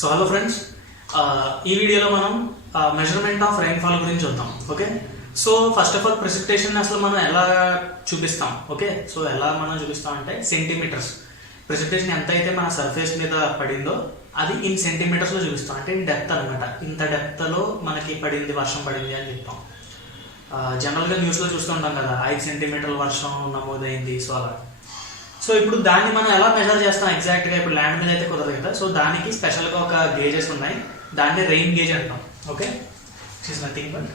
So hello friends, ఈ వీడియోలో మనం మెజర్మెంట్ ఆఫ్ రైన్ఫాల్ గురించి చూద్దాం. Okay, so first of all precipitation అసలు మనం ఎలా చూపిస్తాం. ఓకే, సో ఎలా మనం చూపిస్తాం అంటే సెంటీమీటర్స్. ప్రెసిపిటేషన్ ఎంత అయితే మన సర్ఫేస్ మీద పడిందో అది ఇన్ సెంటీమీటర్స్లో చూపిస్తాం. అంటే ఇన్ డెప్త్ అనమాట. ఇంత డెప్త్లో మనకి పడింది, వర్షం పడింది అని చెప్తాం. జనరల్గా న్యూస్లో చూస్తుంటాం కదా, 5 సెంటీమీటర్ల వర్షం నమోదైంది. సో అలా. సో ఇప్పుడు దాన్ని మనం ఎలా మెజర్ చేస్తాం ఎగ్జాక్ట్గా? ఇప్పుడు ల్యాండ్ మీద అయితే కుదరదు కదా. సో దానికి స్పెషల్గా ఒక గేజెస్ ఉన్నాయి. దాన్ని రెయిన్ గేజ్ అంటాం. Okay, it is nothing but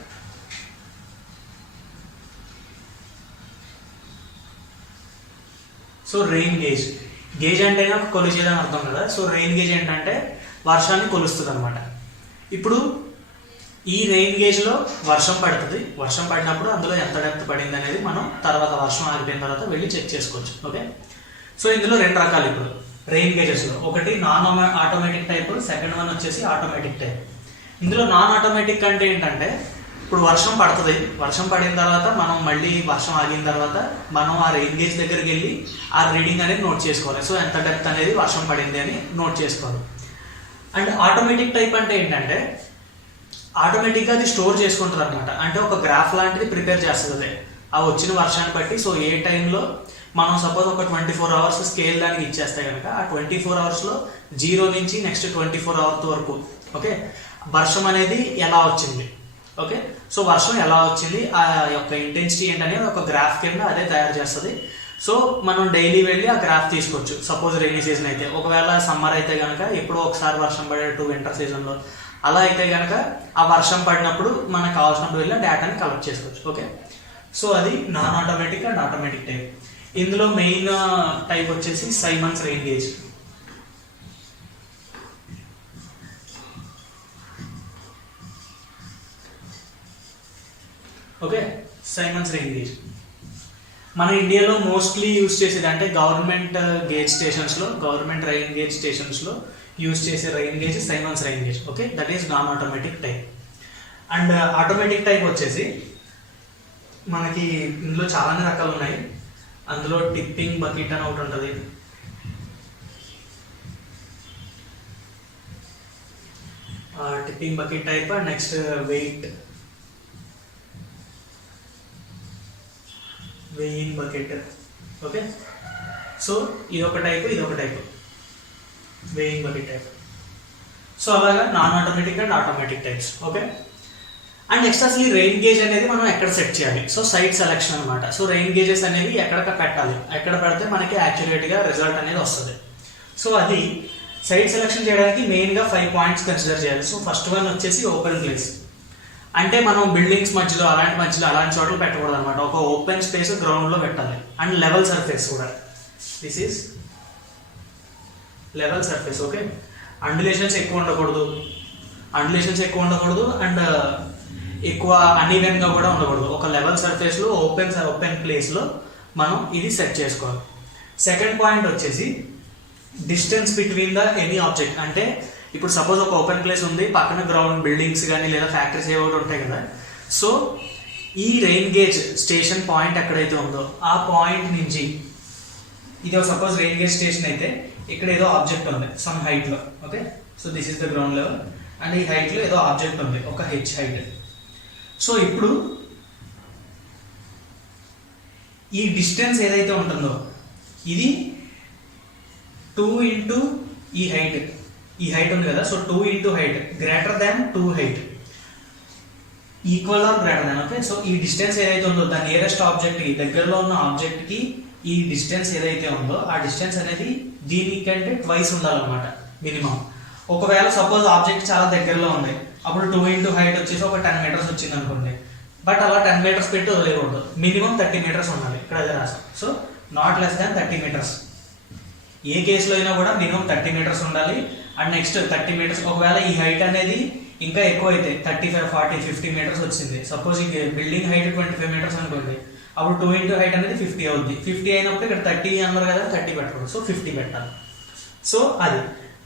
so rain gauge. Gauge అంటేనే ఒక కొలిచేదని అర్థం కదా. సో రెయిన్ గేజ్ ఏంటంటే వర్షాన్ని కొలుస్తుంది అనమాట. ఇప్పుడు ఈ రెయిన్ గేజ్లో వర్షం పడుతుంది. వర్షం పడినప్పుడు అందులో ఎంత డెప్త్ పడింది అనేది మనం తర్వాత వర్షం ఆగిపోయిన తర్వాత వెళ్ళి చెక్ చేసుకోవచ్చు. ఓకే, సో ఇందులో 2 రకాలు ఇప్పుడు రెయిన్ గేజెస్లో. ఒకటి non automatic type, second one వచ్చేసి ఆటోమేటిక్ టైప్. ఇందులో నాన్ ఆటోమేటిక్ అంటే ఏంటంటే ఇప్పుడు వర్షం పడుతుంది. వర్షం పడిన తర్వాత మనం మళ్ళీ వర్షం ఆగిన తర్వాత మనం ఆ రెయిన్ గేజ్ దగ్గరికి వెళ్ళి ఆ రీడింగ్ అనేది నోట్ చేసుకోవాలి. సో ఎంత డెప్త్ అనేది వర్షం పడింది అని నోట్ చేసుకోవాలి. అండ్ ఆటోమేటిక్ టైప్ అంటే ఏంటంటే ఆటోమేటిక్గా అది స్టోర్ చేసుకుంటుంది అనమాట. అంటే ఒక గ్రాఫ్ లాంటిది ప్రిపేర్ చేస్తుంది ఆ వచ్చిన వర్షాన్ని బట్టి. సో ఏ టైంలో మనం సపోజ్ ఒక 24 అవర్స్ స్కేల్ దానికి ఇచ్చేస్తే కనుక ఆ 24 అవర్స్లో 0 నుంచి నెక్స్ట్ 24 అవర్స్ వరకు ఓకే వర్షం అనేది ఎలా వచ్చింది. ఓకే, సో వర్షం ఎలా వచ్చింది, ఆ యొక్క ఇంటెన్సిటీ ఏంటనేది ఒక గ్రాఫ్ కింద అదే తయారు చేస్తుంది. సో మనం డైలీ వెళ్ళి ఆ గ్రాఫ్ తీసుకోవచ్చు. సపోజ్ రైనీ సీజన్ అయితే, ఒకవేళ సమ్మర్ అయితే కనుక ఎప్పుడో ఒకసారి వర్షం పడేటట్టు వింటర్ సీజన్లో అలా అయితే కనుక ఆ వర్షం పడినప్పుడు మనకు కావాల్సినప్పుడు వెళ్ళి ఆ డేటాని కలెక్ట్ చేసుకోవచ్చు. ఓకే, సో అది non automatic and automatic type. ఇందులో మెయిన్ టైప్ వచ్చేసి Symons rain gauge. Okay, Symons rain gauge మన ఇండియాలో మోస్ట్లీ యూజ్ చేసేది అంటే గవర్నమెంట్ గేజ్ స్టేషన్స్లో, గవర్నమెంట్ రెయిన్ గేజ్ స్టేషన్స్లో యూజ్ చేసే rain gauge Symons rain gauge. Okay, that is non automatic type. And automatic type వచ్చేసి మనకి ఇందులో చాలానే రకాలు ఉన్నాయి. అందులో టిప్పింగ్ బకెట్ అని ఒకటి ఉంటుంది. Tipping bucket type. Next weighing bucket. Okay, so ఇదొక టైప్, ఇదొక type weighing bucket type. So అలాగా non automatic and automatic types. Okay, and next అసలు ఈ రెయిన్ గేజ్ అనేది మనం ఎక్కడ సెట్ చేయాలి? సో సైట్ సెలెక్షన్ అనమాట. సో రెయిన్ గేజెస్ అనేవి ఎక్కడ పెట్టాలి, ఎక్కడ పెడితే మనకి యాక్యురేట్గా రిజల్ట్ అనేది వస్తుంది. సో అది సైట్ సెలెక్షన్ చేయడానికి మెయిన్గా 5 పాయింట్స్ కన్సిడర్ చేయాలి. సో ఫస్ట్ వన్ వచ్చేసి ఓపెన్ ప్లేస్. అంటే మనం బిల్డింగ్స్ మధ్యలో అలాంటి చోట్ల పెట్టకూడదు అనమాట. ఒక ఓపెన్ స్పేస్ గ్రౌండ్లో పెట్టాలి. అండ్ లెవెల్ సర్ఫేస్ కూడా. This is level surface. Okay, undulations ఎక్కువ ఉండకూడదు అండ్ ఎక్కువ అన్ఈవెన్గా కూడా ఉండకూడదు. ఒక లెవెల్ సర్ఫేస్లో ఓపెన్ ప్లేస్లో మనం ఇది సెట్ చేసుకోవాలి. సెకండ్ పాయింట్ వచ్చేసి distance between the any object. అంటే ఇప్పుడు సపోజ్ ఒక ఓపెన్ ప్లేస్ ఉంది, పక్కన గ్రౌండ్ బిల్డింగ్స్ కానీ లేదా ఫ్యాక్టరీస్ ఏవో ఉంటాయి కదా. సో ఈ రెయిన్ గేజ్ స్టేషన్ పాయింట్ ఎక్కడైతే ఉందో ఆ పాయింట్ నుంచి, ఇది సపోజ్ రెయిన్ గేజ్ స్టేషన్ అయితే ఇక్కడ ఏదో ఆబ్జెక్ట్ ఉంది సమ్ హైట్లో. Okay, so this is the ground level and ఈ హైట్లో ఏదో ఆబ్జెక్ట్ ఉంది, ఒక హెచ్ హైట్. సో ఇప్పుడు ఈ డిస్టెన్స్ ఏదైతే ఉంటుందో ఇది 2 ఇంటూ ఈ హైట్ ఉంది కదా. So 2 into height greater than 2 height, equal or greater than. Okay, so ఈ డిస్టెన్స్ ఏదైతే ఉందో ద నియరెస్ట్ ఆబ్జెక్ట్కి, దగ్గరలో ఉన్న ఆబ్జెక్ట్కి ఈ డిస్టెన్స్ ఏదైతే ఉందో ఆ డిస్టెన్స్ అనేది దీనికంటే ట్వైస్ ఉండాలన్నమాట మినిమం. ఒకవేళ సపోజ్ ఆబ్జెక్ట్ చాలా దగ్గరలో ఉంది, అప్పుడు 2 ఇంటూ హైట్ వచ్చేసి ఒక 10 మీటర్స్ వచ్చింది అనుకోండి. బట్ అలా 10 మీటర్స్ పెట్టి వదిలేయకూడదు. మినిమం 30 మీటర్స్ ఉండాలి. ఇక్కడ అదే రాసాం. So not less than 30 metres. ఏ కేసులో అయినా కూడా మినిమం 30 మీటర్స్ ఉండాలి. అండ్ నెక్స్ట్ 30 మీటర్స్, ఒకవేళ ఈ హైట్ అనేది ఇంకా ఎక్కువ అయితే 35, 40, 50 మీటర్స్ వచ్చింది. సపోజ్ ఈ బిల్డింగ్ హైట్ 25 మీటర్స్ అనుకోండి, అప్పుడు 2 ఇంటూ హైట్ అనేది 50 అవుద్ది. 50 అయినప్పుడు ఇక్కడ 30 అన్నారు కదా, 30 పెట్టకూడదు. సో 50 పెట్టాలి. సో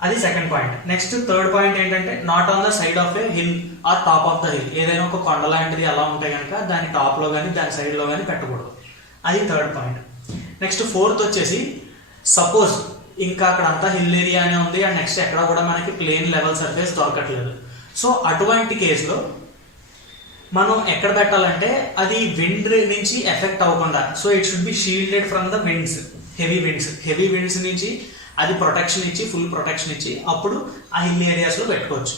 అది second point. Next third point ఏంటంటే not on the side of a hill or top of the hill. ఏదైనా ఒక కొండ లాంటిది అలా ఉంటే కనుక దాని టాప్లో కానీ దాని సైడ్లో కానీ పెట్టకూడదు. అది థర్డ్ పాయింట్. నెక్స్ట్ ఫోర్త్ వచ్చేసి సపోజ్ ఇంకా అక్కడ అంతా హిల్ ఏరియానే ఉంది అండ్ నెక్స్ట్ ఎక్కడ కూడా మనకి ప్లేన్ లెవెల్ సర్ఫేస్ దొరకట్లేదు. సో అటువంటి కేసులో మనం ఎక్కడ పెట్టాలంటే అది విండ్ నుంచి ఎఫెక్ట్ అవ్వకుండా, so it should be shielded from the winds, heavy winds నుంచి అది ప్రొటెక్షన్ ఇచ్చి, ఫుల్ ప్రొటెక్షన్ ఇచ్చి అప్పుడు ఆ హిల్ ఏరియాస్లో పెట్టుకోవచ్చు.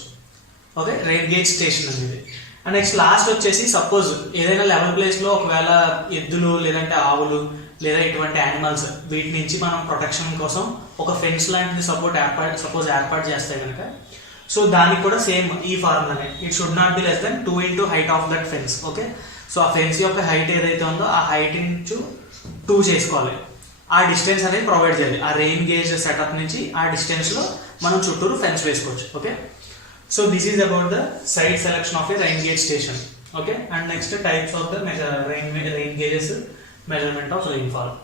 ఓకే, రెయిన్ గేజ్ స్టేషన్ అనేది. అండ్ నెక్స్ట్ లాస్ట్ వచ్చేసి సపోజ్ ఏదైనా లెవెల్ ప్లేస్లో ఒకవేళ ఎద్దులు లేదంటే ఆవులు లేదా ఇటువంటి యానిమల్స్ వీటి నుంచి మనం ప్రొటెక్షన్ కోసం ఒక ఫెన్స్ లాంటిది సపోజ్ ఏర్పాటు చేస్తే కనుక, సో దానికి కూడా సేమ్ ఈ ఫార్ములానే, it should not be less than 2 into height of that fence. Okay, so ఆ ఫెన్స్ యొక్క హైట్ ఏదైతే ఉందో ఆ హైట్ ఇంచు 2 చేసుకోవాలి. ఆ డిస్టెన్స్ అనేది ప్రొవైడ్ చేయాలి. ఆ రెయిన్ గేజ్ సెటప్ నుంచి ఆ డిస్టెన్స్లో మనం చుట్టూరు ఫెన్స్ వేసుకోవచ్చు. Okay, so this is about the site selection of a rain gauge station. Okay, and next types of the rain gauges, measurement of rainfall.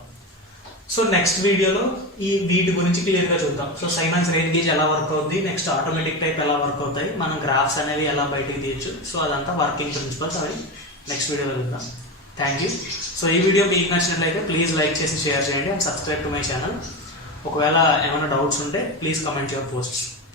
So next వీడియోలో వీటి గురించి క్లియర్గా చూద్దాం. సో సైమన్స్ రెయిన్ గేజ్ ఎలా work అవుతుంది, next automatic type ఎలా work అవుతాయి, మనం గ్రాఫ్స్ అనేవి ఎలా బయటికి తీయచ్చు, సో అదంతా వర్కింగ్ ప్రిన్సిపల్స్ అవి నెక్స్ట్ వీడియోలో చూద్దాం. Thank you. సో ఈ వీడియో మీకు నచ్చినట్లయితే ప్లీజ్ లైక్ చేసి షేర్ చేయండి and subscribe to my channel. ఒకవేళ ఏమైనా డౌట్స్ ఉంటే ప్లీజ్ కమెంట్ యువర్ పోస్ట్స్.